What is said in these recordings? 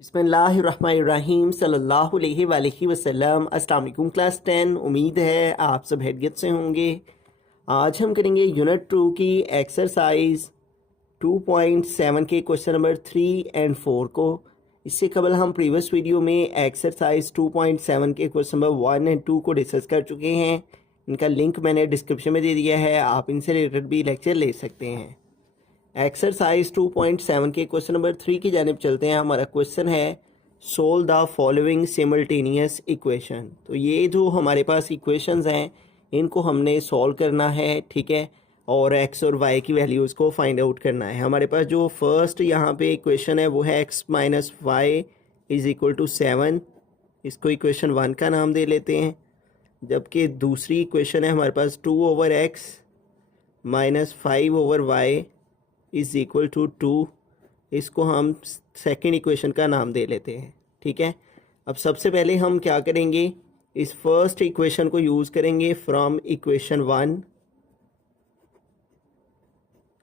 बिस्मिल्लाहिर्रहमानिर्रहीम सल्लल्लाहु अलैहि वसल्लम। अस्सलाम वालेकुम क्लास 10। उम्मीद है आप सब हैरियत से होंगे। आज हम करेंगे यूनिट 2 की एक्सरसाइज 2.7 के क्वेश्चन नंबर 3 एंड 4 को। इससे कबल हम प्रीवियस वीडियो में एक्सरसाइज 2.7 के क्वेश्चन नंबर 1 एंड 2 को डिस्कस कर चुके हैं। इनका लिंक मैंने डिस्क्रिप्शन में दे दिया है, आप इनसे रिलेटेड भी लेक्चर ले सकते हैं। एक्सरसाइज 2.7 के क्वेश्चन नंबर 3 की जानिब चलते हैं। हमारा क्वेश्चन है solve the following simultaneous equation. तो ये जो हमारे पास इक्वेशंस हैं इनको हमने सॉल्व करना है, ठीक है, और एक्स और वाई की वैल्यूज़ को फाइंड आउट करना है। हमारे पास जो फर्स्ट यहाँ पे इक्वेशन है वो है x minus y is equal to 7। इसको इक्वेशन 1 का नाम दे लेते हैं। जबकि दूसरी इक्वेशन है हमारे पास 2 over x minus 5 over y is equal to 2। इसको हम सेकेंड इक्वेशन का नाम दे लेते हैं, ठीक है। अब सबसे पहले हम क्या करेंगे, इस फर्स्ट इक्वेशन को यूज़ करेंगे फ्रॉम इक्वेशन 1,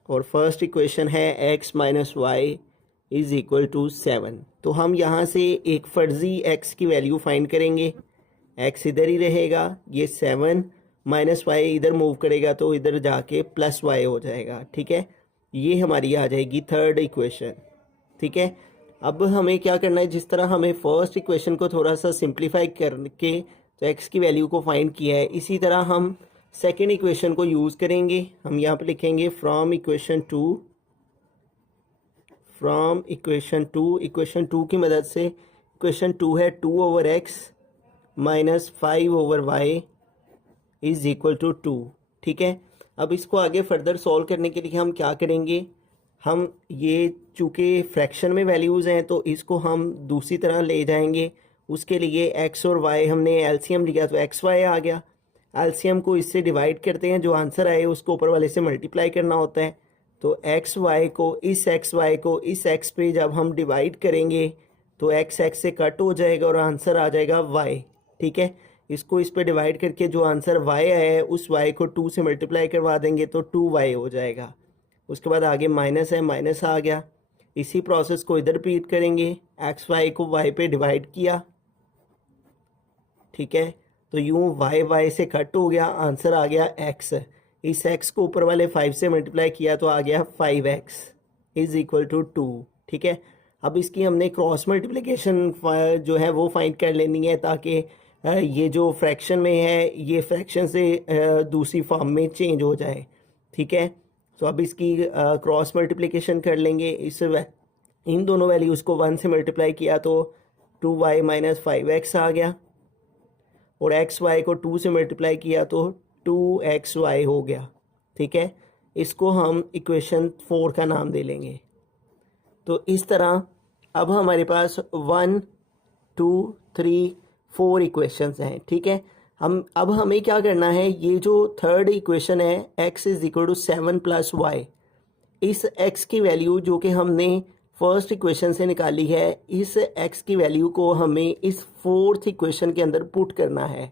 और फर्स्ट इक्वेशन है x minus y is equal to 7। तो हम यहाँ से एक फर्जी एक्स की वैल्यू फाइंड करेंगे। एक्स इधर ही रहेगा, ये 7 माइनस वाई इधर मूव करेगा तो इधर जाके प्लस वाई हो जाएगा, ठीक है। ये हमारी आ जाएगी थर्ड इक्वेशन, ठीक है। अब हमें क्या करना है, जिस तरह हमें फर्स्ट इक्वेशन को थोड़ा सा सिंप्लीफाई करके तो एक्स की वैल्यू को फाइंड किया है, इसी तरह हम सेकेंड इक्वेशन को यूज़ करेंगे। हम यहाँ पे लिखेंगे फ्रॉम इक्वेशन 2 इक्वेशन 2 की मदद से। इक्वेशन 2 है 2 over x minus 5 over y is equal to 2, ठीक है। अब इसको आगे फर्दर सॉल्व करने के लिए हम क्या करेंगे, हम ये चूँकि फ्रैक्शन में वैल्यूज़ हैं तो इसको हम दूसरी तरह ले जाएंगे। उसके लिए एक्स और वाई हमने एलसीएम लिया तो एक्स वाई आ गया। एलसीएम को इससे डिवाइड करते हैं, जो आंसर आए उसको ऊपर वाले से मल्टीप्लाई करना होता है। तो एक्स वाई को इस एक्स पे जब हम डिवाइड करेंगे तो एक्स से कट हो जाएगा और आंसर आ जाएगा वाई, ठीक है। इसको इस पे डिवाइड करके जो आंसर y है उस y को 2 से मल्टीप्लाई करवा देंगे तो 2y हो जाएगा। उसके बाद आगे माइनस है, माइनस आ गया। इसी प्रोसेस को इधर रिपीट करेंगे। एक्स वाई को y पे डिवाइड किया, ठीक है, तो यूँ y से कट हो गया, आंसर आ गया x। इस x को ऊपर वाले 5 से मल्टीप्लाई किया तो आ गया 5x इज़ इक्वल टू 2, ठीक है। अब इसकी हमने क्रॉस मल्टीप्लिकेशन जो है वो फाइंड कर लेनी है, ताकि ये जो फ्रैक्शन में है ये फ्रैक्शन से दूसरी फॉर्म में चेंज हो जाए, ठीक है। तो अब इसकी क्रॉस मल्टीप्लिकेशन कर लेंगे। इन दोनों वैल्यूज़ को 1 से मल्टीप्लाई किया तो 2y माइनस 5x आ गया, और एक्स वाई को 2 से मल्टीप्लाई किया तो 2xy हो गया, ठीक है। इसको हम इक्वेशन 4 का नाम दे लेंगे। तो इस तरह अब हमारे पास 1 2 3 4 इक्वेशंस हैं, ठीक है। अब हमें क्या करना है, ये जो थर्ड इक्वेशन है x is equal to 7 plus y, इस x की वैल्यू जो कि हमने फर्स्ट इक्वेशन से निकाली है, इस x की वैल्यू को हमें इस फोर्थ इक्वेशन के अंदर पुट करना है,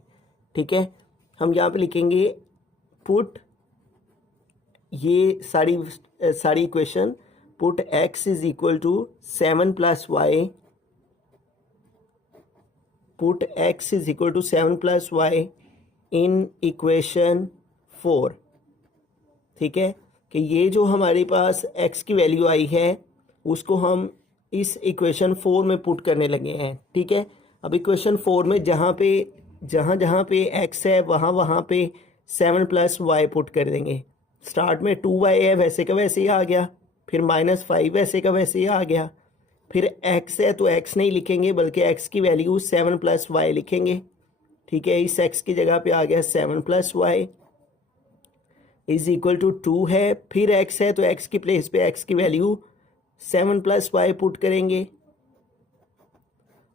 ठीक है। हम यहाँ पे लिखेंगे पुट ये सारी equation, put x is equal to 7 plus y, put x is equal to 7 plus y in equation 4, ठीक है। कि ये जो हमारे पास x की वैल्यू आई है उसको हम इस इक्वेशन 4 में पुट करने लगे हैं, ठीक है। अब इक्वेशन 4 में जहाँ पे x है वहाँ पे 7 प्लस वाई पुट कर देंगे। स्टार्ट में 2y है, वैसे का वैसे ही आ गया, फिर माइनस 5 वैसे का वैसे ही आ गया, फिर x है तो x नहीं लिखेंगे बल्कि x की वैल्यू 7 प्लस वाई लिखेंगे, ठीक है। इस x की जगह पे आ गया 7 plus y is equal to 2 है। फिर x है तो x की प्लेस पे x की वैल्यू 7 प्लस वाई पुट करेंगे,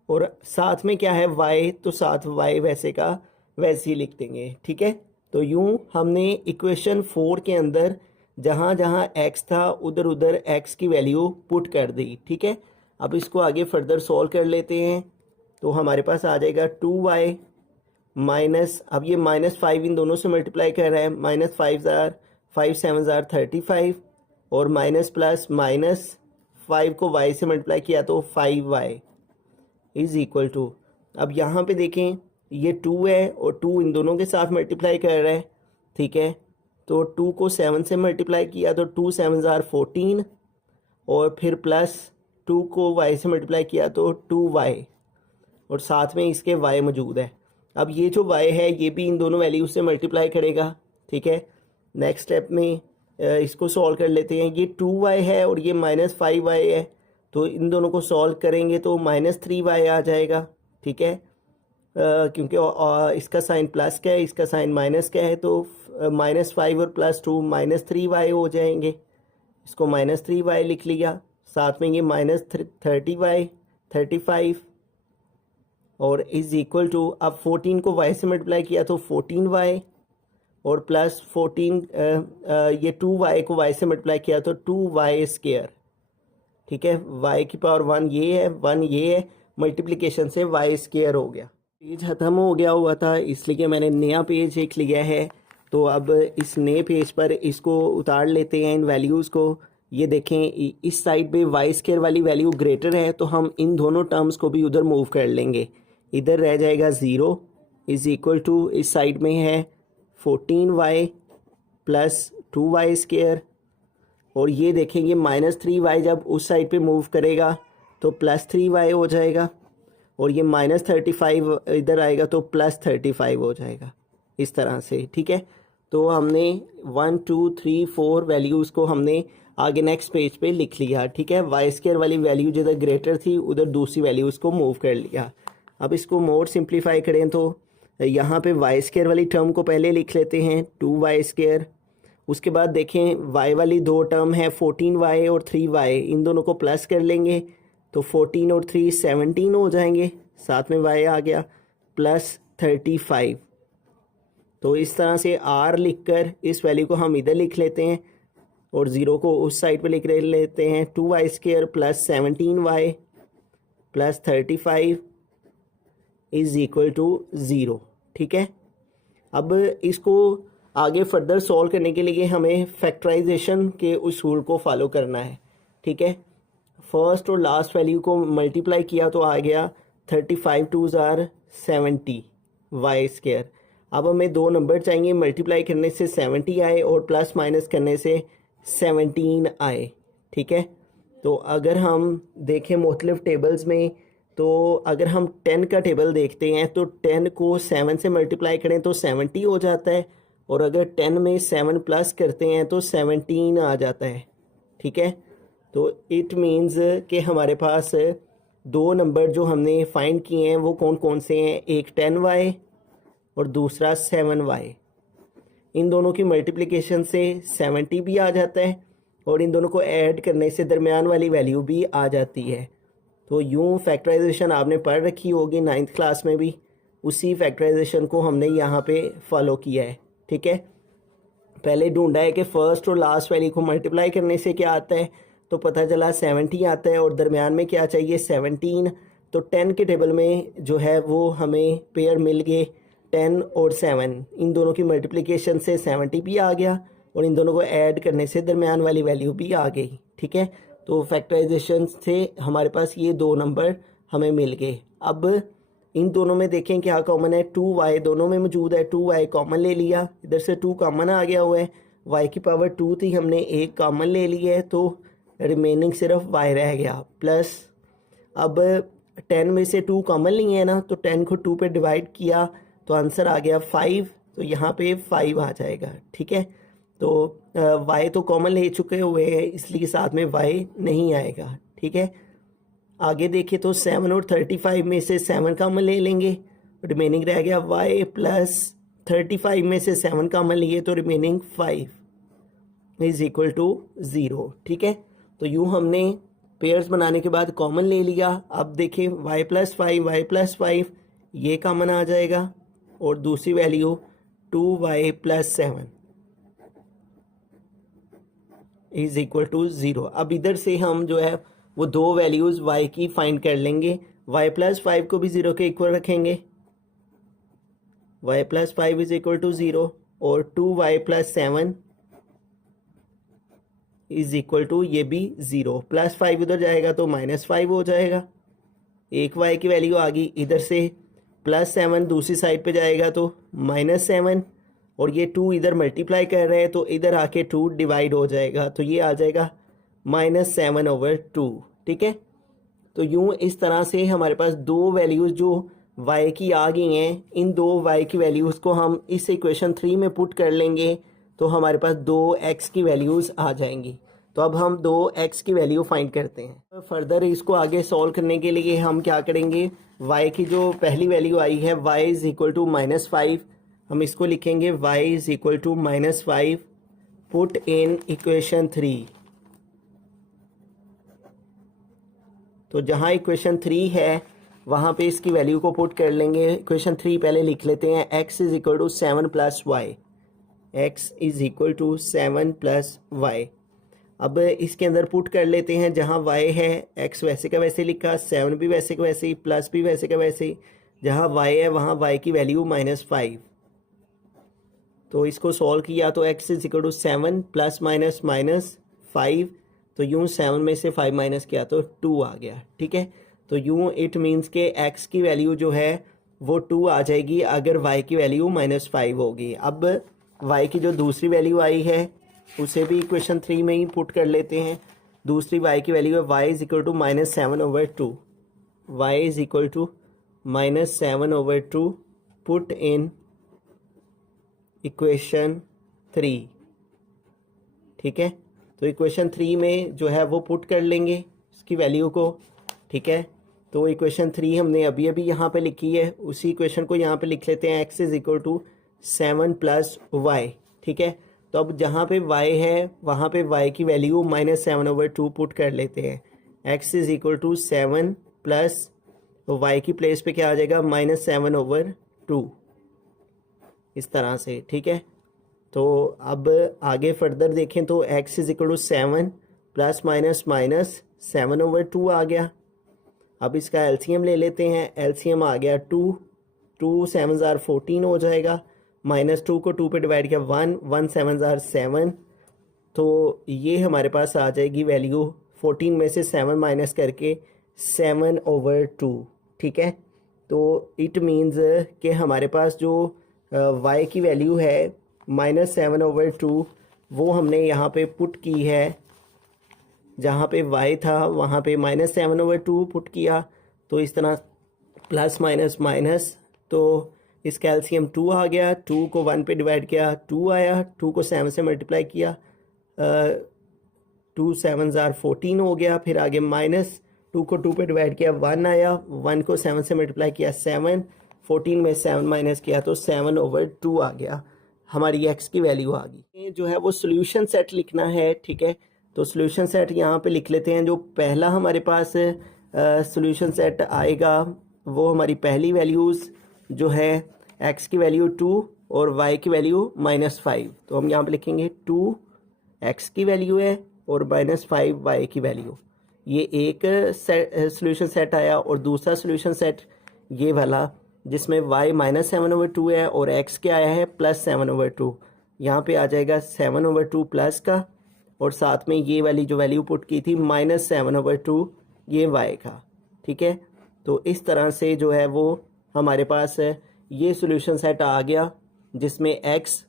और साथ में क्या है y, तो साथ y वैसे का वैसे ही लिख देंगे, ठीक है। तो यूँ हमने इक्वेशन 4 के अंदर जहाँ जहाँ x था उधर उधर x की वैल्यू पुट कर दी, ठीक है। अब इसको आगे फर्दर सॉल्व कर लेते हैं। तो हमारे पास आ जाएगा 2y माइनस, अब ये माइनस 5 इन दोनों से मल्टीप्लाई कर रहा है, माइनस 5 7 35, और माइनस प्लस माइनस 5 को y से मल्टीप्लाई किया तो 5y, इज़ इक्वल टू, अब यहाँ पे देखें ये 2 है और 2 इन दोनों के साथ मल्टीप्लाई कर रहा है, ठीक है। तो 2 को 7 से मल्टीप्लाई किया तो 2 7 ज़ार 14, और फिर प्लस 2 को y से मल्टीप्लाई किया तो 2y, और साथ में इसके y मौजूद है। अब ये जो y है ये भी इन दोनों वैल्यूज से मल्टीप्लाई करेगा, ठीक है। नेक्स्ट स्टेप में इसको सॉल्व कर लेते हैं। ये 2y है और ये -5y है, तो इन दोनों को सॉल्व करेंगे तो -3y आ जाएगा, ठीक है। क्योंकि इसका साइन प्लस का है, इसका साइन माइनस का है, तो -5 और +2 -3y हो जाएंगे। इसको -3y लिख लिया, साथ में ये -30y 35, और इज़ इक्वल टू, अब 14 को y से मल्टीप्लाई किया तो 14y, और प्लस 14 ये 2y को y से मल्टीप्लाई किया तो 2y², ठीक है। y की पावर 1 ये है, 1 ये है, मल्टीप्लिकेशन से y² हो गया। पेज ख़त्म हो गया हुआ था, इसलिए मैंने नया पेज एक लिया है। तो अब इस नए पेज पर इसको उतार लेते हैं, इन वैल्यूज़ को। ये देखें इस साइड पे y² वाली वैल्यू ग्रेटर है, तो हम इन दोनों टर्म्स को भी उधर मूव कर लेंगे। इधर रह जाएगा 0 इज़ इक्वल टू, इस साइड में है 14y प्लस 2y², और ये देखेंगे -3y जब उस साइड पे मूव करेगा तो +3y हो जाएगा, और ये -35 इधर आएगा तो +35 हो जाएगा, इस तरह से, ठीक है। तो हमने 1 2 3 4 वैल्यूज़ को हमने आगे नेक्स्ट पेज पे लिख लिया, ठीक है। y² वाली वैल्यू जिधर ग्रेटर थी उधर दूसरी वैल्यूज़ को मूव कर लिया। अब इसको मोर सिंप्लीफाई करें तो यहाँ पे y² वाली टर्म को पहले लिख लेते हैं 2y², उसके बाद देखें y वाली दो टर्म है 14y और 3y, इन दोनों को प्लस कर लेंगे तो 14 और 3 17 हो जाएंगे, साथ में y आ गया +35। तो इस तरह से r लिखकर इस वैल्यू को हम इधर लिख लेते हैं और 0 को उस साइड पे लिख लेते हैं। 2y² plus 17y plus 35 is equal to 0, ठीक है। अब इसको आगे फर्दर सॉल्व करने के लिए हमें फैक्टराइजेशन के उसूल को फॉलो करना है, ठीक है। फर्स्ट और लास्ट वैल्यू को मल्टीप्लाई किया तो आ गया 35 2 ज़ार 70 y²। अब हमें दो नंबर चाहिए, मल्टीप्लाई करने से 70 आए और प्लस माइनस करने से 17 आए, ठीक है। तो अगर हम देखें मुख्तलिफ टेबल्स में, तो अगर हम 10 का टेबल देखते हैं तो 10 को 7 से मल्टीप्लाई करें तो 70 हो जाता है, और अगर 10 में 7 प्लस करते हैं तो 17 आ जाता है, ठीक है। तो इट मीन्स कि हमारे पास दो नंबर जो हमने फाइंड किए हैं वो कौन कौन से हैं, एक 10y और दूसरा 7y। इन दोनों की मल्टीप्लिकेशन से 70 भी आ जाता है, और इन दोनों को ऐड करने से दरमियान वाली वैल्यू भी आ जाती है। तो यूँ फैक्टराइजेशन आपने पढ़ रखी होगी 9th क्लास में भी, उसी फैक्टराइजेशन को हमने यहाँ पे फॉलो किया है, ठीक है। पहले ढूंढा है कि फ़र्स्ट और लास्ट वैल्यू को मल्टीप्लाई करने से क्या आता है, तो पता चला 70 आता है, और दरमियान में क्या चाहिए 17। तो 10 के टेबल में जो है वो हमें पेयर मिल गए 10 और 7, इन दोनों की मल्टीप्लिकेशन से 70 भी आ गया, और इन दोनों को ऐड करने से दरमियान वाली वैल्यू भी आ गई, ठीक है। तो फैक्टराइजेशन से हमारे पास ये दो नंबर हमें मिल गए। अब इन दोनों में देखें क्या कॉमन है, 2y दोनों में मौजूद है, 2y कॉमन ले लिया, इधर से 2 कॉमन आ गया हुआ है, y की पावर 2 थी, हमने 1 कॉमन ले ली है, तो रिमेनिंग सिर्फ y रह गया प्लस। अब 10 में से 2 कॉमन लिए है ना, तो 10 को 2 पे डिवाइड किया तो आंसर आ गया 5, तो यहाँ पे 5 आ जाएगा, ठीक है। तो y तो कॉमन ले चुके हुए हैं, इसलिए साथ में y नहीं आएगा, ठीक है। आगे देखें तो 7 और 35 में से 7 कॉमन ले लेंगे, रिमेनिंग रह गया y प्लस 35 में से 7 कॉमन लिए तो रिमेनिंग 5 इज़ इक्वल टू 0, ठीक है। तो यूँ हमने पेयर्स बनाने के बाद कॉमन ले लिया। अब देखें y प्लस 5 ये कॉमन आ जाएगा, और दूसरी value 2y plus 7 is equal to 0। अब इधर से हम जो है वो दो वैल्यूज़ y की फाइंड कर लेंगे। y प्लस 5 को भी 0 के इक्वल रखेंगे, y plus 5 is equal to 0, और 2y plus 7 is equal to ये भी 0। प्लस 5 इधर जाएगा तो -5 हो जाएगा, एक वाई की वैल्यू आ गई, इधर से +7 दूसरी साइड पे जाएगा तो -7, और ये 2 इधर मल्टीप्लाई कर रहे हैं तो इधर आके 2 डिवाइड हो जाएगा, तो ये आ जाएगा -7/2। ठीक है, तो यूँ इस तरह से हमारे पास दो वैल्यूज़ जो y की आ गई हैं, इन दो y की वैल्यूज़ को हम इस इक्वेशन 3 में पुट कर लेंगे तो हमारे पास 2x की वैल्यूज़ आ जाएंगी। तो अब हम 2x की वैल्यू फाइंड करते हैं। फर्दर इसको आगे सॉल्व करने के लिए हम क्या करेंगे, y की जो पहली वैल्यू आई है y इज़ इक्वल टू -5, हम इसको लिखेंगे y is equal to -5 put in equation 3। तो जहाँ इक्वेशन 3 है वहाँ पे इसकी वैल्यू को पुट कर लेंगे। इक्वेशन 3 पहले लिख लेते हैं, x is equal to 7 + y, x is equal to 7 + y। अब इसके अंदर पुट कर लेते हैं, जहाँ y है x वैसे का वैसे लिखा, 7 भी वैसे का वैसे ही, प्लस भी वैसे का वैसे ही, जहाँ y है वहाँ y की वैल्यू -5। तो इसको सॉल्व किया तो x इज़ इक्वल टू 7 ± -5, तो यूँ 7 में से 5 माइनस किया तो 2 आ गया। ठीक है, तो यूँ इट मीन्स के x की वैल्यू जो है वो 2 आ जाएगी अगर y की वैल्यू -5 होगी। अब y की जो दूसरी वैल्यू आई है उसे भी इक्वेशन 3 में ही पुट कर लेते हैं। दूसरी y की वैल्यू है y is equal to -7/2, y is equal to -7/2 put in equation 3। ठीक है, तो इक्वेशन 3 में जो है वो पुट कर लेंगे इसकी वैल्यू को। ठीक है, तो इक्वेशन 3 हमने अभी अभी यहाँ पे लिखी है, उसी इक्वेशन को यहाँ पे लिख लेते हैं, x is equal to 7 + y। ठीक है, तो अब जहाँ पे y है वहाँ पे y की वैल्यू -7/2 पुट कर लेते हैं। x is equal to 7 plus y की प्लेस पे क्या आ जाएगा, -7/2 इस तरह से। ठीक है, तो अब आगे फर्दर देखें तो x इज़ इक्वल टू 7 ± -7/2 आ गया। अब इसका एलसीएम ले लेते हैं, एलसीएम आ गया 2, 2 7 ज़ार 14 हो जाएगा, -2 को 2 पे डिवाइड किया 1, 1 7 ज़ार 7, तो ये हमारे पास आ जाएगी वैल्यू 14 में से 7 माइनस करके 7/2। ठीक है, तो इट मीन्स कि हमारे पास जो y की वैल्यू है -7/2 वो हमने यहाँ पे पुट की है, जहाँ पे y था वहाँ पे -7/2 पुट किया, तो इस तरह प्लस माइनस माइनस, तो इस कैल्शियम 2 आ गया, 2 को 1 पे डिवाइड किया 2 आया, 2 को 7 से मल्टीप्लाई किया 2 7 ज़ार 14 हो गया, फिर आगे -2 को 2 पे डिवाइड किया 1 आया, 1 को 7 से मल्टीप्लाई किया 7, 14 में 7 माइनस किया तो 7/2 आ गया, हमारी x की वैल्यू आ गई। ये जो है वो सोल्यूशन सेट लिखना है। ठीक है, तो सोल्यूशन सेट यहाँ पे लिख लेते हैं। जो पहला हमारे पास सोल्यूशन सेट आएगा वो हमारी पहली वैल्यूज़ जो है x की वैल्यू 2 और y की वैल्यू -5, तो हम यहाँ पे लिखेंगे 2 x की वैल्यू है और -5 y की वैल्यू। ये एक सोल्यूशन सेट आया, और दूसरा सोल्यूशन सेट ये वाला जिसमें y -7/2 है और x क्या आया है +7/2, यहाँ पे आ जाएगा 7/2 प्लस का, और साथ में ये वाली जो वैल्यू पुट की थी -7/2 ये y का। ठीक है, तो इस तरह से जो है वो हमारे पास ये सोल्यूशन सेट आ गया जिसमें x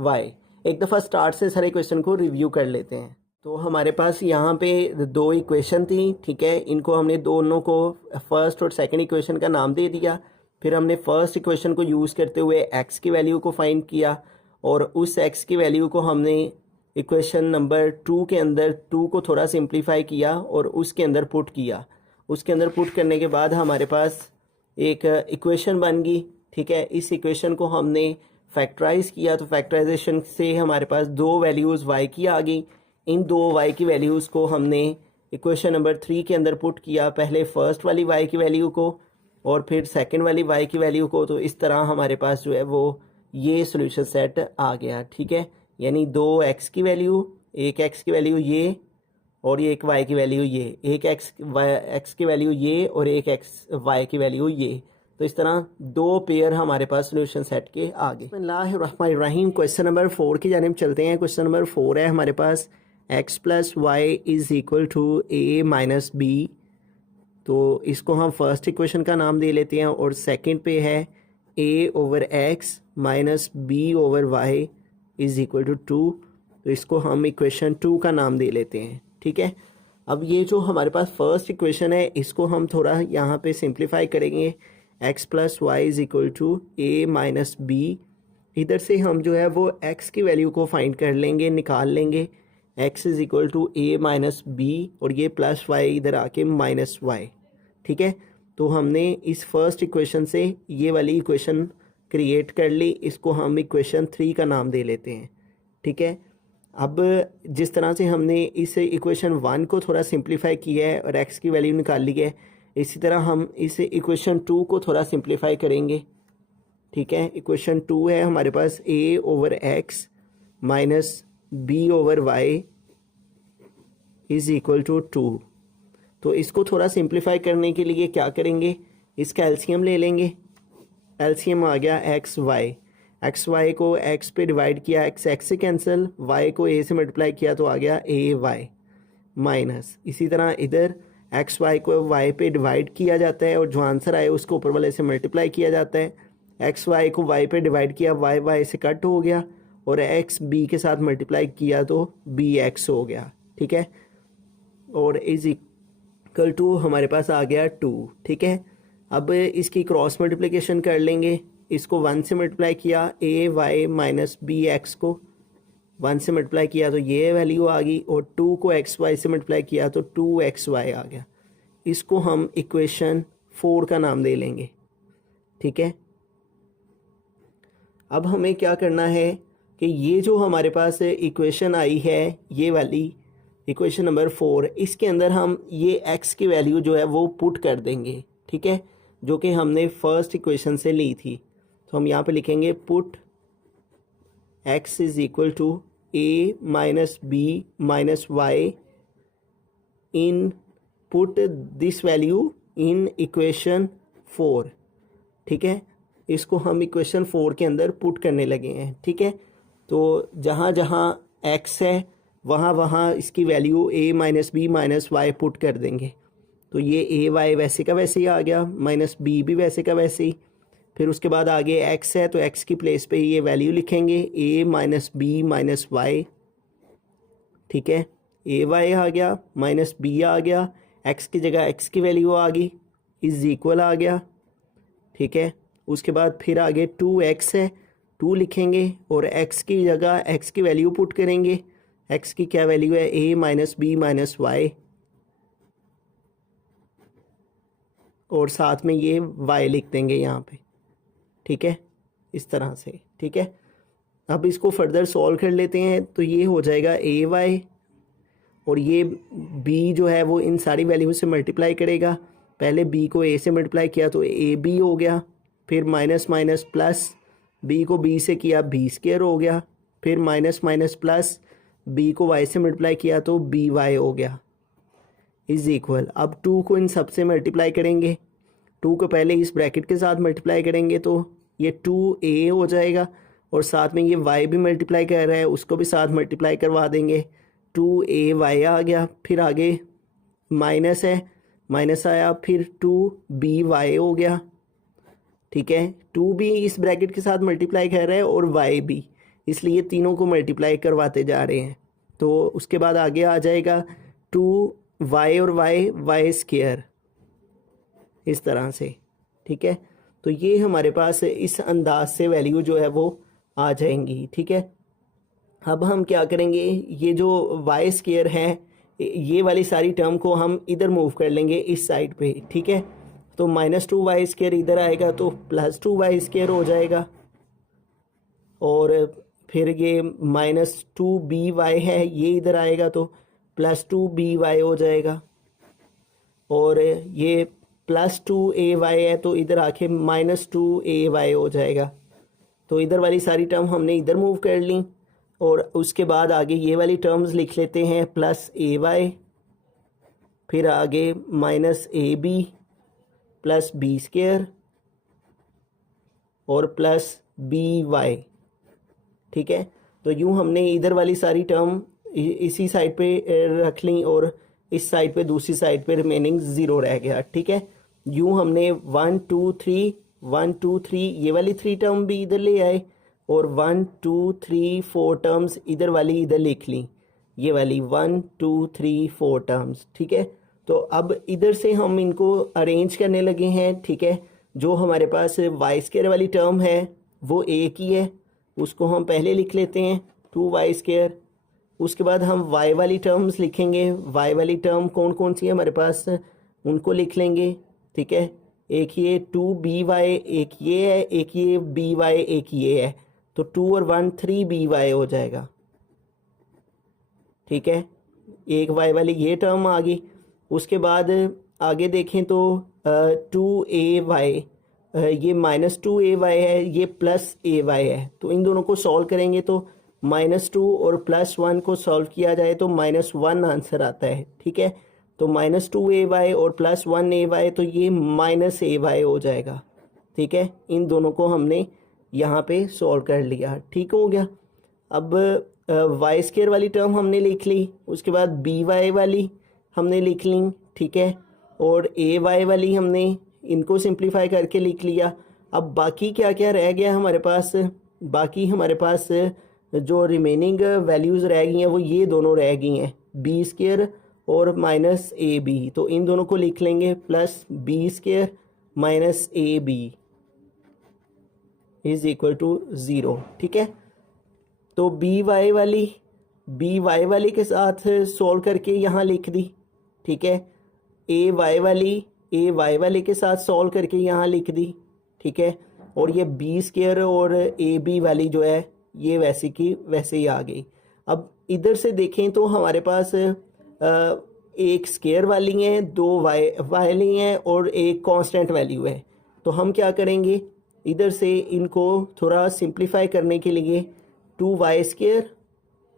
y। एक दफ़ा स्टार्ट से सारे क्वेश्चन को रिव्यू कर लेते हैं। तो हमारे पास यहाँ पे दो इक्वेशन थी। ठीक है, इनको हमने दोनों को फर्स्ट और सेकंड इक्वेशन का नाम दे दिया। फिर हमने फर्स्ट इक्वेशन को यूज़ करते हुए x की वैल्यू को फाइंड किया, और उस x की वैल्यू को हमने इक्वेशन नंबर 2 के अंदर 2 को थोड़ा सिंप्लीफाई किया और उसके अंदर पुट किया। उसके अंदर पुट करने के बाद हमारे पास एक इक्वेशन बन गई। ठीक है, इस इक्वेशन को हमने फैक्टराइज किया, तो फैक्टराइजेशन से हमारे पास दो वैल्यूज़ y की आ गई। इन दो y की वैल्यूज़ को हमने इक्वेशन नंबर 3 के अंदर पुट किया, पहले फर्स्ट वाली y की वैल्यू को और फिर सेकंड वाली y की वैल्यू को। तो इस तरह हमारे पास जो है वो ये सोल्यूशन सेट आ गया। ठीक है, यानी दो x की वैल्यू, एक x की वैल्यू ये और ये एक y की वैल्यू ये, एक x की वैल्यू ये और एक y की वैल्यू ये। तो इस तरह दो पेयर हमारे पास सोल्यूशन सेट के आ गए। बिस्मिल्लाहिर्रहमानिर्रहीम, क्वेश्चन नंबर 4 की जानिब चलते हैं। क्वेश्चन नंबर 4 है हमारे पास x + y = a - b। तो इसको हम फर्स्ट इक्वेशन का नाम दे लेते हैं और सेकंड पे है a/x minus b/y is equal to 2। तो इसको हम इक्वेशन 2 का नाम दे लेते हैं। ठीक है, अब ये जो हमारे पास फर्स्ट इक्वेशन है इसको हम थोड़ा यहाँ पे सिंप्लीफाई करेंगे। x plus y is equal to a minus b. इधर से हम जो है वो x की वैल्यू को फाइंड कर लेंगे, निकाल लेंगे। x is equal to a minus b और ये प्लस वाई इधर आके माइनस वाई। ठीक है, तो हमने इस फर्स्ट इक्वेशन से ये वाली इक्वेशन क्रिएट कर ली, इसको हम इक्वेशन 3 का नाम दे लेते हैं। ठीक है, अब जिस तरह से हमने इस इक्वेशन 1 को थोड़ा सिंप्लीफाई किया है और x की वैल्यू निकाल ली है, इसी तरह हम इस इक्वेशन 2 को थोड़ा सिंप्लीफाई करेंगे। ठीक है, इक्वेशन 2 है हमारे पास a/x minus b/y is equal to 2। तो इसको थोड़ा सिंप्लीफाई करने के लिए क्या करेंगे, इसका एलसीएम ले लेंगे। एलसीएम आ गया एक्स वाई को x पे डिवाइड किया, x से कैंसिल, y को a से मल्टीप्लाई किया तो आ गया ay माइनस। इसी तरह इधर एक्स वाई को y पे डिवाइड किया जाता है और जो आंसर आए उसको ऊपर वाले से मल्टीप्लाई किया जाता है। एक्स वाई को y पे डिवाइड किया, y से कट हो गया और x b के साथ मल्टीप्लाई किया तो bx हो गया। ठीक है, और इज इक्वल टू हमारे पास आ गया 2। ठीक है, अब इसकी क्रॉस मल्टीप्लिकेशन कर लेंगे। इसको 1 से मल्टीप्लाई किया, ay माइनस bx को 1 से मल्टीप्लाई किया तो ये वैल्यू आ गई और 2 को xy से मल्टीप्लाई किया तो 2xy आ गया। इसको हम इक्वेशन 4 का नाम दे लेंगे। ठीक है, अब हमें क्या करना है कि ये जो हमारे पास इक्वेशन आई है, ये वाली इक्वेशन नंबर 4, इसके अंदर हम ये x की वैल्यू जो है वो पुट कर देंगे। ठीक है, जो कि हमने फर्स्ट इक्वेशन से ली थी। तो हम यहाँ पे लिखेंगे put x is equal to a minus b minus y in put this value in equation 4। ठीक है, इसको हम इक्वेशन 4 के अंदर पुट करने लगे हैं। ठीक है, तो जहाँ जहाँ x है वहाँ वहाँ इसकी value a minus b minus y put कर देंगे। तो ये ए वाई वैसे का वैसे ही आ गया, माइनस बी भी वैसे का वैसे ही। फिर उसके बाद आगे x है तो x की प्लेस पे ये वैल्यू लिखेंगे a minus b minus y. ठीक है, ए वाई आ गया, माइनस बी आ गया, x की जगह x की वैल्यू आ गई, इज इक्वल आ गया। ठीक है, उसके बाद फिर आगे 2x है, 2 लिखेंगे और x की जगह x की वैल्यू पुट करेंगे। x की क्या वैल्यू है, a minus b minus y, और साथ में ये y लिख देंगे यहाँ पे। ठीक है, इस तरह से। ठीक है, अब इसको फर्दर सॉल्व कर लेते हैं। तो ये हो जाएगा ay और ये b जो है वो इन सारी वैल्यू से मल्टीप्लाई करेगा। पहले b को a से मल्टीप्लाई किया तो ab हो गया, फिर माइनस माइनस प्लस, b को b से किया b स्क्वायर हो गया, फिर माइनस माइनस प्लस, b को y से मल्टीप्लाई किया तो by हो गया, इज इक्वल। अब 2 को इन सब से मल्टीप्लाई करेंगे। 2 को पहले इस ब्रैकेट के साथ मल्टीप्लाई करेंगे तो ये 2a हो जाएगा और साथ में ये y भी मल्टीप्लाई कर रहा है, उसको भी साथ मल्टीप्लाई करवा देंगे, 2ay आ गया। फिर आगे माइनस है, माइनस आया, फिर 2by हो गया। ठीक है, 2 भी इस ब्रैकेट के साथ मल्टीप्लाई कर रहा है और y भी, इसलिए तीनों को मल्टीप्लाई करवाते जा रहे हैं। तो उसके बाद आगे आ जाएगा 2y और y स्क्वायर, इस तरह से। ठीक है, तो ये हमारे पास इस अंदाज से वैल्यू जो है वो आ जाएंगी। ठीक है, अब हम क्या करेंगे, ये जो y स्क्वायर है ये वाली सारी टर्म को हम इधर मूव कर लेंगे इस साइड पे। ठीक है, तो -2y स्क्वायर इधर आएगा तो +2y स्क्वायर हो जाएगा और फिर ये -2by है ये इधर आएगा तो +2by हो जाएगा और ये +2ay है तो इधर आके -2ay हो जाएगा। तो इधर वाली सारी टर्म हमने इधर मूव कर ली और उसके बाद आगे ये वाली टर्म्स लिख लेते हैं +ay, फिर आगे -ab +b स्क्वायर और +by। ठीक है, तो यूँ हमने इधर वाली सारी टर्म इसी साइड पे रख ली और इस साइड पे, दूसरी साइड पे रिमेनिंग 0 रह गया। ठीक है, यूँ हमने 1 2 3 1 2 3 ये वाली 3 टर्म भी इधर ले आए और 1 2 3 4 टर्म्स इधर वाली इधर लिख ली, ये वाली 1 2 3 4 टर्म्स। ठीक है, तो अब इधर से हम इनको अरेंज करने लगे हैं। ठीक है, जो हमारे पास वाई स्क्वायर वाली टर्म है वो एक ही है, उसको हम पहले लिख लेते हैं 2y²। उसके बाद हम y वाली टर्म्स लिखेंगे। y वाली टर्म कौन कौन सी है हमारे पास, उनको लिख लेंगे। ठीक है, एक ये 2by, एक ये है, एक ये by, एक ये है, तो 2 और 1 3by हो जाएगा। ठीक है, एक y वाली ये टर्म आ गई। उसके बाद आगे देखें तो 2ay, ये -2ay है, ये +ay है, तो इन दोनों को सॉल्व करेंगे तो -2 और +1 को सॉल्व किया जाए तो -1 आंसर आता है। ठीक है, तो -2ay और +1ay, तो ये -ay हो जाएगा। ठीक है, इन दोनों को हमने यहाँ पे सॉल्व कर लिया। ठीक हो गया। अब y² वाली टर्म हमने लिख ली, उसके बाद by वाली हमने लिख ली। ठीक है, और ay वाली हमने इनको सिंप्लीफाई करके लिख लिया। अब बाकी क्या क्या रह गया हमारे पास, बाकी हमारे पास जो रिमेनिंग वैल्यूज़ रह गई हैं वो ये दोनों रह गई हैं, b² और -ab, तो इन दोनों को लिख लेंगे +b² -ab is equal to 0। ठीक है, तो by वाली के साथ सॉल्व करके यहाँ लिख दी। ठीक है, ay वाली के साथ सॉल्व करके यहाँ लिख दी। ठीक है, और ये b² और ab वाली जो है ये वैसे की वैसे ही आ गई। अब इधर से देखें तो हमारे पास एक स्क्वायर वाली हैं, दो वाली हैं और एक कांस्टेंट वैल्यू है। तो हम क्या करेंगे, इधर से इनको थोड़ा सिंप्लीफाई करने के लिए 2y²।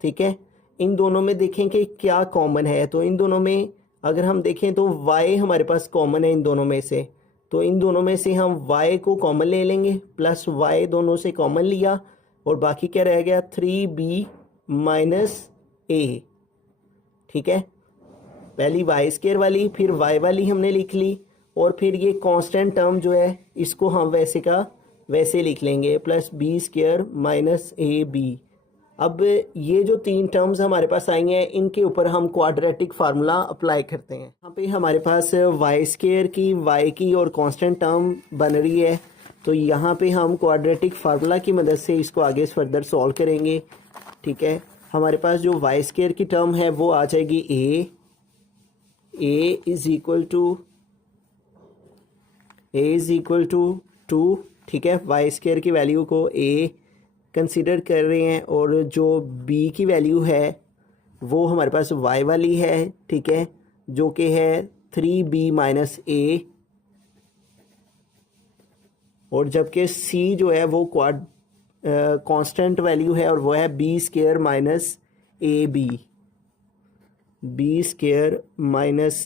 ठीक है, इन दोनों में देखें कि क्या कॉमन है, तो इन दोनों में अगर हम देखें तो y हमारे पास कॉमन है इन दोनों में से, तो इन दोनों में से हम y को कॉमन ले लेंगे, +y दोनों से कॉमन लिया और बाकी क्या रह गया 3b - a। ठीक है, पहली y² वाली फिर y वाली हमने लिख ली और फिर ये कांस्टेंट टर्म जो है इसको हम वैसे का वैसे लिख लेंगे +b² -ab। अब ये जो 3 टर्म्स हमारे पास आई हैं इनके ऊपर हम क्वाड्रेटिक फार्मूला अप्लाई करते हैं। यहाँ पे हमारे पास y² की, y की और कांस्टेंट टर्म बन रही है, तो यहाँ पे हम क्वाड्रेटिक फार्मूला की मदद से इसको आगे फर्दर सॉल्व करेंगे। ठीक है, हमारे पास जो y² की टर्म है वो आ जाएगी a इज़ इक्वल टू 2। ठीक है, y² की वैल्यू को a कंसीडर कर रहे हैं और जो b की वैल्यू है वो हमारे पास y वाली है। ठीक है, जो कि है 3b - a, और जबकि c जो है वो कांस्टेंट वैल्यू है और वो है b²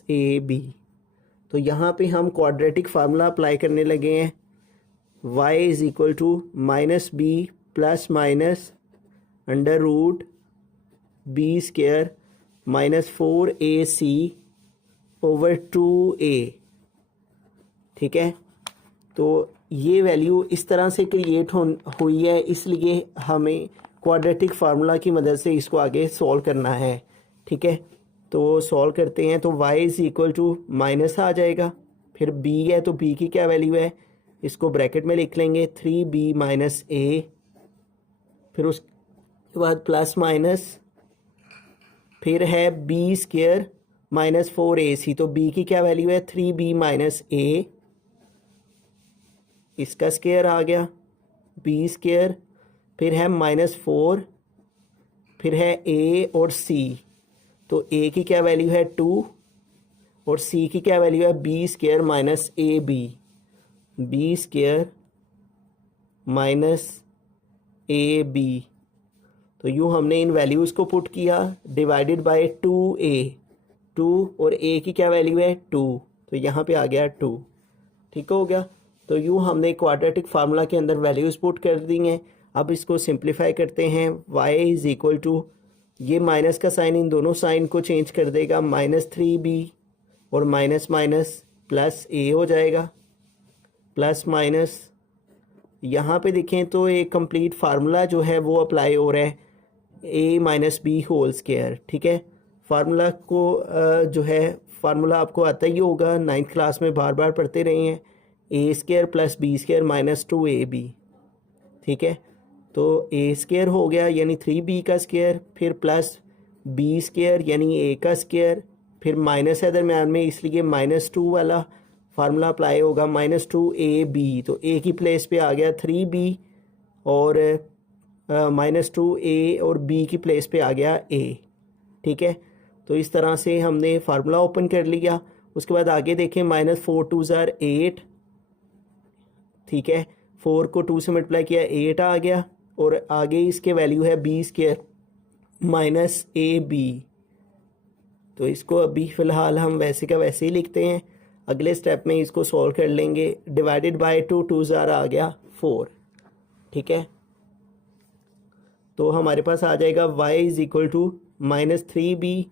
-ab। तो यहाँ पे हम क्वाड्रेटिक फार्मूला अप्लाई करने लगे हैं। y is equal to -b + (√b² -4ac / 2a। ठीक है, तो ये वैल्यू इस तरह से क्रिएट हुई है, इसलिए हमें क्वाड्रेटिक फार्मूला की मदद से इसको आगे सॉल्व करना है। ठीक है, तो सॉल्व करते हैं तो y is equal to minus आ जाएगा, फिर b है तो b की क्या वैल्यू है, इसको ब्रैकेट में लिख लेंगे 3b - a, फिर उसके बाद प्लस माइनस, फिर है b² -4ac, तो b की क्या वैल्यू है 3b - a, इसका स्क्वायर आ गया b², फिर है -4, फिर है a और c, तो a की क्या वैल्यू है 2 और c की क्या वैल्यू है b² -ab, b² -ab। तो यूँ हमने इन वैल्यूज़ को पुट किया, डिवाइडेड बाय 2a, 2 और a की क्या वैल्यू है 2, तो यहाँ पे आ गया 2। ठीक हो गया, तो यूँ हमने क्वाड्रेटिक फार्मूला के अंदर वैल्यूज़ पुट कर दी हैं। अब इसको सिंप्लीफाई करते हैं। y इज़ इक्वल टू ये माइनस का साइन इन दोनों साइन को चेंज कर देगा, -3b और माइनस माइनस प्लस a हो जाएगा, प्लस माइनस यहाँ पे देखें तो एक कंप्लीट फार्मूला जो है वो अप्लाई हो रहा है, a minus b whole square. ठीक है, फार्मूला को जो है फार्मूला आपको आता ही होगा, 9th क्लास में बार बार पढ़ते रहे हैं, A square plus B square minus 2ab। ठीक है, तो ए स्क्वायर हो गया यानी 3b का स्क्वायर, फिर प्लस बी स्क्वायर यानी a का स्क्वायर, फिर माइनस है दरम्यान में इसलिए -2 वाला फार्मूला अप्लाई होगा, -2ab। तो a की प्लेस पे आ गया 3b और -2a और b की प्लेस पे आ गया a। ठीक है, तो इस तरह से हमने फार्मूला ओपन कर लिया। उसके बाद आगे देखें, -4 2 ज़ार 8। ठीक है, 4 को 2 से मल्टीप्लाई किया 8 आ गया, और आगे इसके वैल्यू है b स्क्वायर माइनस ab। तो इसको अभी फ़िलहाल हम वैसे का वैसे ही लिखते हैं, अगले स्टेप में इसको सॉल्व कर लेंगे। डिवाइडेड बाय 2, 2 ज़ार आ गया 4। ठीक है, तो हमारे पास आ जाएगा y is equal to -3b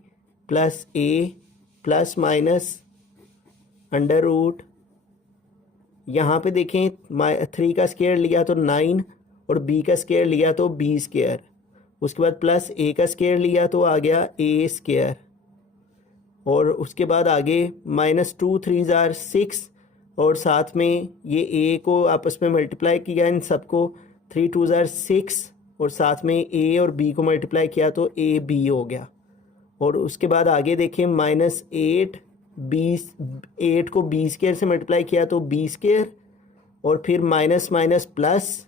plus a plus minus under root, यहाँ पे देखें 3 का स्क्वायर लिया तो 9 और b का स्क्वायर लिया तो b स्क्वायर, उसके बाद प्लस a का स्क्वायर लिया तो आ गया a स्क्वायर, और उसके बाद आगे -2 3 ज़ार 6 और साथ में ये a को आपस में मल्टीप्लाई किया इन सबको, 3 2 ज़ार 6 और साथ में a और b को मल्टीप्लाई किया तो ab हो गया। और उसके बाद आगे देखें -8 8 को b स्क्वायर से मल्टीप्लाई किया तो b स्क्वायर, और फिर माइनस माइनस प्लस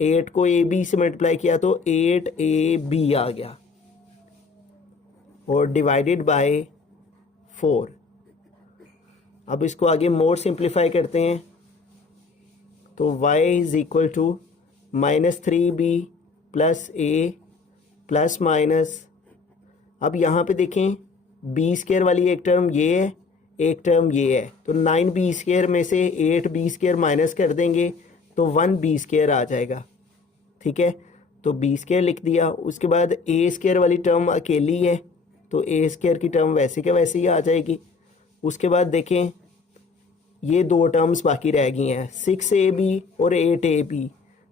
8 को ab से मल्टीप्लाई किया तो 8ab आ गया, और डिवाइडेड बाय 4। अब इसको आगे मोर सिंप्लीफाई करते हैं, तो y is equal to -3b plus a plus minus, अब यहाँ पे देखें b स्क्वायर वाली एक टर्म ये है, एक टर्म ये है, तो 9b स्क्वायर में से 8b स्क्वायर माइनस कर देंगे तो 1b स्क्वायर आ जाएगा। ठीक है, तो b स्क्वायर लिख दिया। उसके बाद a स्क्वायर वाली टर्म अकेली है, तो a स्क्वायर की टर्म वैसे के वैसे ही आ जाएगी। उसके बाद देखें ये दो टर्म्स बाकी रह गई हैं, 6ab और 8ab,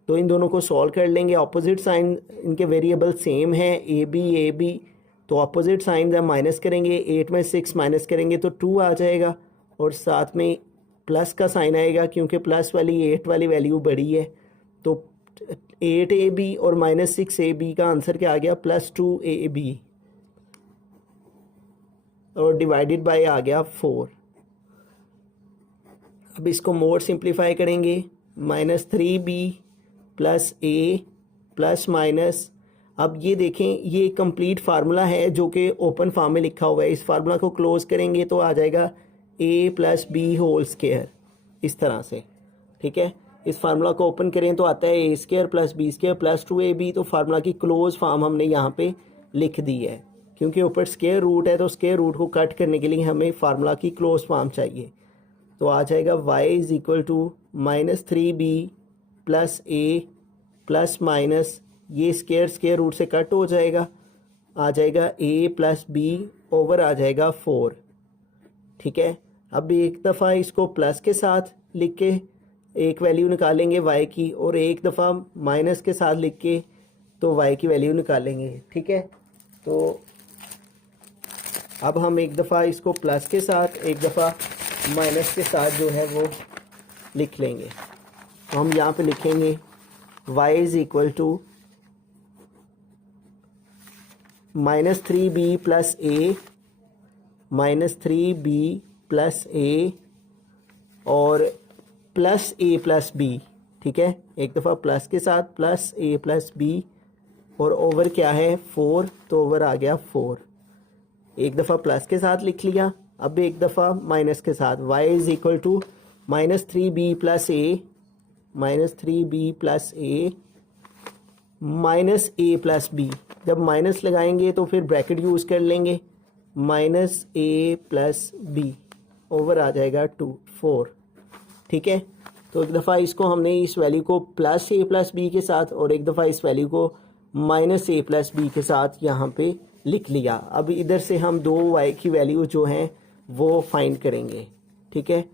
तो इन दोनों को सॉल्व कर लेंगे। ऑपोजिट साइन इनके वेरिएबल सेम है, ab, तो ऑपोजिट साइन जब माइनस करेंगे 8 में 6 माइनस करेंगे तो 2 आ जाएगा, और साथ में प्लस का साइन आएगा क्योंकि प्लस वाली 8 वाली वैल्यू बड़ी है, तो 8ab और -6ab का आंसर क्या आ गया, +2ab, और डिवाइडेड बाय आ गया 4। अब इसको मोर सिंप्लीफाई करेंगे, -3b plus a plus minus, अब ये देखें ये कंप्लीट फार्मूला है जो कि ओपन फॉर्म में लिखा हुआ है, इस फार्मूला को क्लोज करेंगे तो आ जाएगा a plus b whole square, इस तरह से। ठीक है, इस फार्मूला को ओपन करें तो आता है a square plus B square plus 2ab, तो फार्मूला की क्लोज फॉर्म हमने यहाँ पे लिख दी है, क्योंकि ऊपर स्क्वायर रूट है तो स्क्वायर रूट को कट करने के लिए हमें फार्मूला की क्लोज फॉर्म चाहिए। तो आ जाएगा y is equal to -3b plus a plus minus, ये स्क्वायर रूट से कट हो जाएगा, आ जाएगा a प्लस बी ओवर आ जाएगा 4। ठीक है, अब एक दफ़ा इसको प्लस के साथ लिख के एक वैल्यू निकालेंगे y की, और एक दफ़ा माइनस के साथ लिख के तो y की वैल्यू निकालेंगे। ठीक है, तो अब हम एक दफ़ा इसको प्लस के साथ एक दफ़ा माइनस के साथ जो है वो लिख लेंगे। तो हम यहाँ पे लिखेंगे y is equal to -3b plus a, -3b plus a और प्लस a प्लस b। ठीक है, एक दफ़ा प्लस के साथ प्लस a प्लस b, और ओवर क्या है 4, तो ओवर आ गया 4। एक दफ़ा प्लस के साथ लिख लिया, अब एक दफ़ा माइनस के साथ, y is equal to -3b plus a, -3b plus a minus a plus b, जब माइनस लगाएंगे तो फिर ब्रैकेट यूज़ कर लेंगे, -a प्लस b ओवर आ जाएगा 4। ठीक है, तो एक दफ़ा इसको हमने इस वैल्यू को प्लस a प्लस b के साथ और एक दफ़ा इस वैल्यू को माइनस ए प्लस बी के साथ यहाँ पे लिख लिया। अब इधर से हम दो वाई की वैल्यू जो हैं वो फाइंड करेंगे, ठीक है।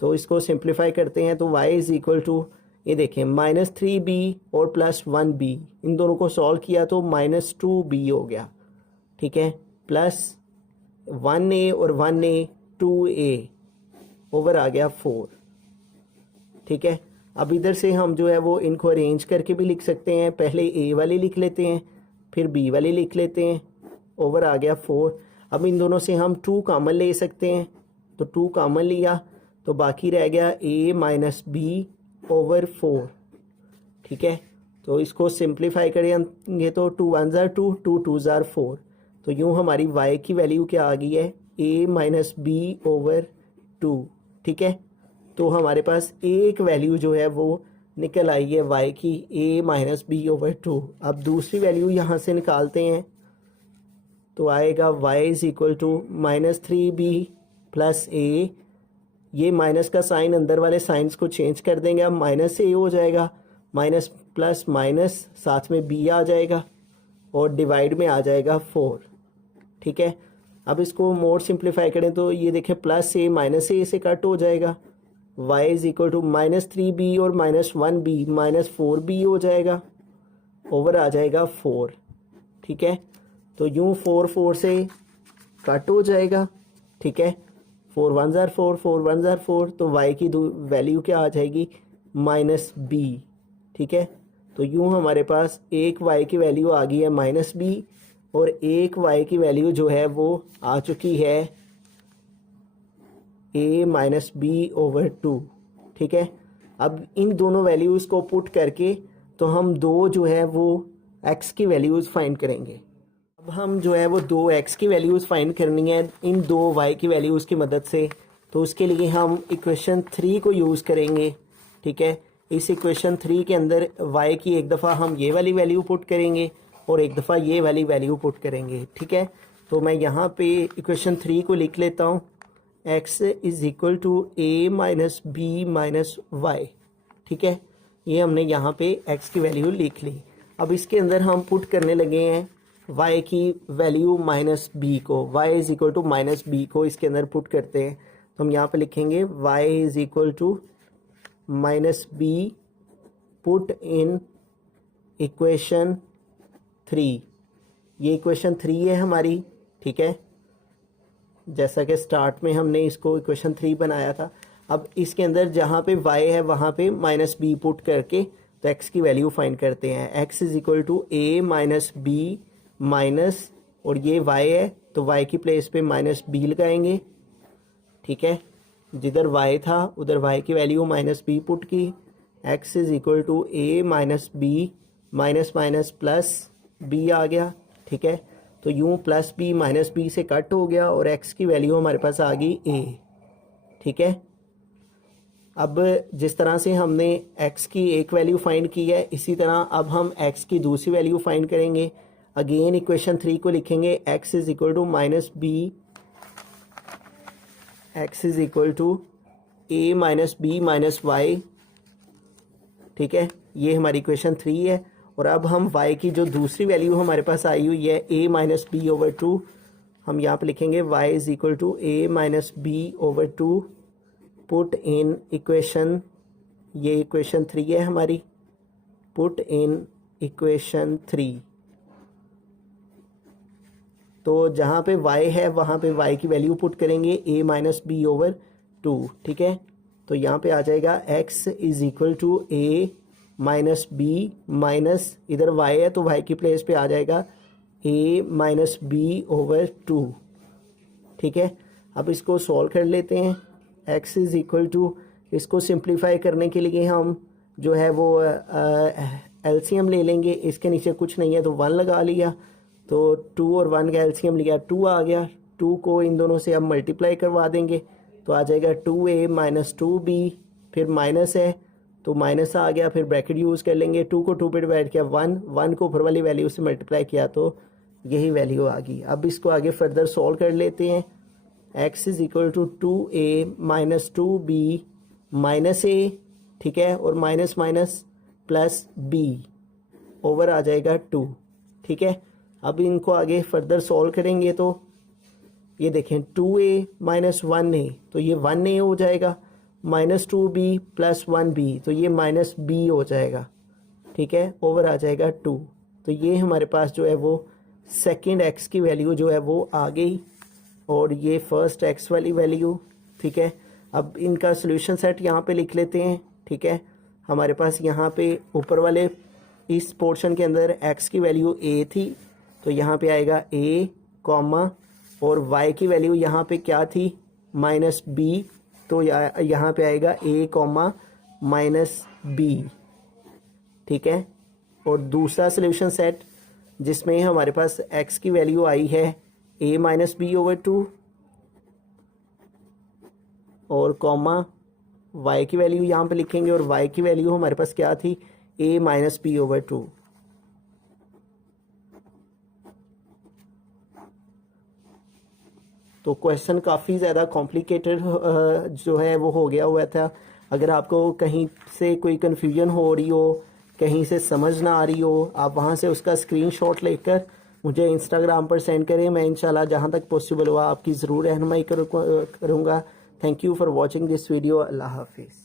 तो इसको सिंप्लीफाई करते हैं, तो y इज़ इक्वल टू, ये देखें -3b और +1b, इन दोनों को सॉल्व किया तो -2b हो गया, ठीक है, प्लस 1a और 1a 2a ओवर आ गया 4, ठीक है। अब इधर से हम जो है वो इनको अरेंज करके भी लिख सकते हैं, पहले a वाली लिख लेते हैं फिर b वाली लिख लेते हैं, ओवर आ गया 4। अब इन दोनों से हम 2 कॉमन ले सकते हैं, तो 2 कॉमन लिया तो बाकी रह गया a माइनस बी ओवर 4, ठीक है। तो इसको सिंप्लीफाई करेंगे तो 2 1 ज़ार 2, 2 2 ज़ार 4, तो यूँ हमारी y की वैल्यू क्या आ गई है, a माइनस बी ओवर 2, ठीक है। तो हमारे पास एक वैल्यू जो है वो निकल आई है y की, a माइनस बी ओवर 2। अब दूसरी वैल्यू यहाँ से निकालते हैं तो आएगा y is equal to -3b plus a, ये माइनस का साइन अंदर वाले साइंस को चेंज कर देंगे, अब माइनस से a हो जाएगा, माइनस प्लस माइनस साथ में b आ जाएगा और डिवाइड में आ जाएगा 4, ठीक है। अब इसको मोर सिंप्लीफाई करें तो ये देखें प्लस a माइनस a से कट हो जाएगा, y is equal to -3b और -1b -4b हो जाएगा, ओवर आ जाएगा 4, ठीक है। तो यूँ 4 4 से कट हो जाएगा, ठीक है, 4 1 ज़ार 4, 4 1 ज़ार 4, तो y की वैल्यू क्या आ जाएगी -b, ठीक है। तो यूँ हमारे पास एक y की वैल्यू आ गई है -b और एक y की वैल्यू जो है वो आ चुकी है a माइनस बी ओवर 2, ठीक है। अब इन दोनों वैल्यूज़ को पुट करके तो हम दो जो है वो x की वैल्यूज़ फाइंड करेंगे। अब हम जो है वो दो x की वैल्यूज़ फाइंड करनी है इन दो y की वैल्यूज़ की मदद से, तो उसके लिए हम इक्वेशन 3 को यूज़ करेंगे, ठीक है। इस इक्वेशन 3 के अंदर y की एक दफ़ा हम ये वाली वैल्यू पुट करेंगे और एक दफ़ा ये वाली वैल्यू पुट करेंगे, ठीक है। तो मैं यहाँ पे इक्वेशन 3 को लिख लेता हूँ, x is equal to a minus b minus y, ठीक है। ये हमने यहाँ पे x की वैल्यू लिख ली। अब इसके अंदर हम पुट करने लगे हैं y की वैल्यू माइनस बी को, y is equal to minus b को इसके अंदर पुट करते हैं, तो हम यहाँ पे लिखेंगे y is equal to minus b put in equation 3। ये इक्वेशन 3 है हमारी, ठीक है, जैसा कि स्टार्ट में हमने इसको इक्वेशन 3 बनाया था। अब इसके अंदर जहाँ पे y है वहाँ पे माइनस बी पुट करके तो x की वैल्यू फाइंड करते हैं। x is equal to a minus b minus, और ये y है तो y की प्लेस पे माइनस बी लगाएंगे, ठीक है। जिधर y था उधर y की वैल्यू माइनस बी पुट की, x is equal to a minus b minus minus plus b आ गया, ठीक है। तो यूँ प्लस बी माइनस बी से कट हो गया और x की वैल्यू हमारे पास आ गई a, ठीक है। अब जिस तरह से हमने x की एक वैल्यू फाइंड की है, इसी तरह अब हम x की दूसरी वैल्यू फाइंड करेंगे। अगेन इक्वेशन 3 को लिखेंगे, x is equal to minus b, x is equal to a minus b minus y, ठीक है। ये हमारी इक्वेशन 3 है। और अब हम y की जो दूसरी वैल्यू हमारे पास आई हुई है a माइनस बी ओवर 2, हम यहाँ पे लिखेंगे y is equal to a minus b over 2 put in equation, ये इक्वेशन 3 है हमारी, पुट इन इक्वेशन 3। तो जहाँ पे y है वहाँ पे y की वैल्यू पुट करेंगे a माइनस बी ओवर 2, ठीक है। तो यहाँ पे आ जाएगा x is equal to a minus b minus, इधर y है तो y की प्लेस पे आ जाएगा a माइनस बी ओवर 2, ठीक है। अब इसको सॉल्व कर लेते हैं। x इज़ इक्वल टू, इसको सिंप्लीफाई करने के लिए हम जो है वो एलसीएम ले लेंगे, इसके नीचे कुछ नहीं है तो 1 लगा लिया, तो 2 और 1 का एलसीएम लिया 2 आ गया। 2 को इन दोनों से अब मल्टीप्लाई करवा देंगे तो आ जाएगा 2a माइनस 2b, फिर माइनस है तो माइनस आ गया, फिर ब्रैकेट यूज़ कर लेंगे, 2 को 2 पे डिवाइड किया 1, 1 को ऊपर वाली वैल्यू से मल्टीप्लाई किया तो यही वैल्यू आ गई। अब इसको आगे फर्दर सॉल्व कर लेते हैं। x is equal to 2a minus 2b minus a, ठीक है, और minus minus plus b over आ जाएगा 2, ठीक है, अब इनको आगे फर्दर सॉल्व करेंगे तो ये देखें 2a माइनस 1a, तो ये 1a हो जाएगा, माइनस 2b प्लस 1b, तो ये माइनस b हो जाएगा। ठीक है, ओवर आ जाएगा 2। तो ये हमारे पास जो है वो सेकंड x की वैल्यू जो है वो आ गई, और ये फर्स्ट x वाली वैल्यू। ठीक है, अब इनका सोल्यूशन सेट यहाँ पे लिख लेते हैं। ठीक है, हमारे पास यहाँ पे ऊपर वाले इस पोर्शन के अंदर x की वैल्यू a थी, तो यहाँ पे आएगा a कॉमा, और y की वैल्यू यहाँ पे क्या थी माइनस b, तो यहाँ पे आएगा a कॉमा माइनस b। ठीक है, और दूसरा सोल्यूशन सेट जिसमें हमारे पास x की वैल्यू आई है a माइनस बी ओवर 2, और कॉमा y की वैल्यू यहाँ पे लिखेंगे, और y की वैल्यू हमारे पास क्या थी a माइनस बी ओवर 2। तो क्वेश्चन काफ़ी ज़्यादा कॉम्प्लिकेटेड जो है वो हो गया हुआ था। अगर आपको कहीं से कोई कन्फ्यूजन हो रही हो, कहीं से समझ ना आ रही हो, आप वहाँ से उसका स्क्रीनशॉट लेकर मुझे इंस्टाग्राम पर सेंड करें। मैं इंशाल्लाह जहाँ तक पॉसिबल हुआ आपकी ज़रूर रहनुमाई करूँगा। Thank you for watching this video. अल्लाह हाफिज़।